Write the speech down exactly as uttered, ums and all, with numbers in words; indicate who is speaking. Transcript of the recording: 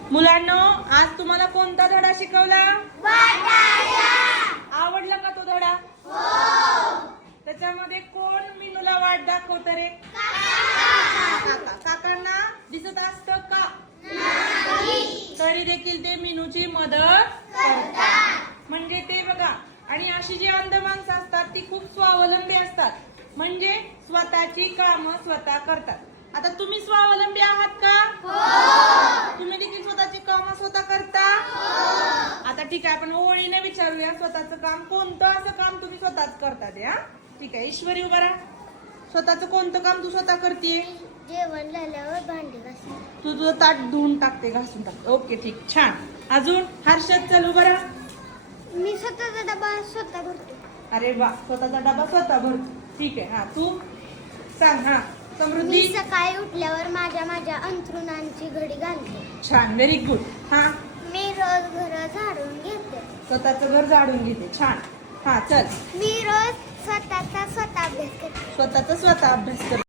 Speaker 1: मुलांनो, आज तुम्हाला कोणता धडा शिकवला? आवडला का तो धडा? त्याच्यामध्ये कोण मीनूला वाट दाखवत रे? काका. काकांना दिसत असतं का? तरी देखील ते मीनूची मदत करतात. म्हणजे ते बघा, आणि अशी जी अंध माणसं असतात ती खूप स्वावलंबी असतात, म्हणजे स्वतःची कामं स्वतः करतात. आता तुम्ही स्वावलंबी आहात का? तुम्ही देखील स्वतःची कामं स्वतः करता? आता ठीक आहे, आपण ओळीने विचारूया, स्वतःचं काम कोणतं असं काम तुम्ही स्वतःच करतात? हा ठीक आहे. ईश्वरी उभा राहा. स्वतःचं कोणतं काम तू स्वतः करतेय?
Speaker 2: जेवण झाल्यावर भांडी घासते.
Speaker 1: तू तुझं ताट धुवून टाकते, घासून टाकते. ओके, ठीक, छान. अजून हर्षद, चल उभा राहा.
Speaker 2: मी स्वतःचा डबा स्वतः भरतो.
Speaker 1: अरे वा, स्वतःचा डबा स्वतः भरतो. ठीक आहे. हा तू सांग. हा
Speaker 2: मी
Speaker 1: समृद्धी.
Speaker 2: सकाळी उठल्यावर माझ्या माझ्या अंथरुणांची घडी घालते.
Speaker 1: छान, व्हेरी गुड. हा
Speaker 2: मी रोज घर झाडून घेते.
Speaker 1: स्वतःचं घर झाडून घेते. छान. हा चल.
Speaker 2: मी रोज स्वतःचा स्वतः अभ्यास करते.
Speaker 1: स्वतःचा स्वतः अभ्यास कर.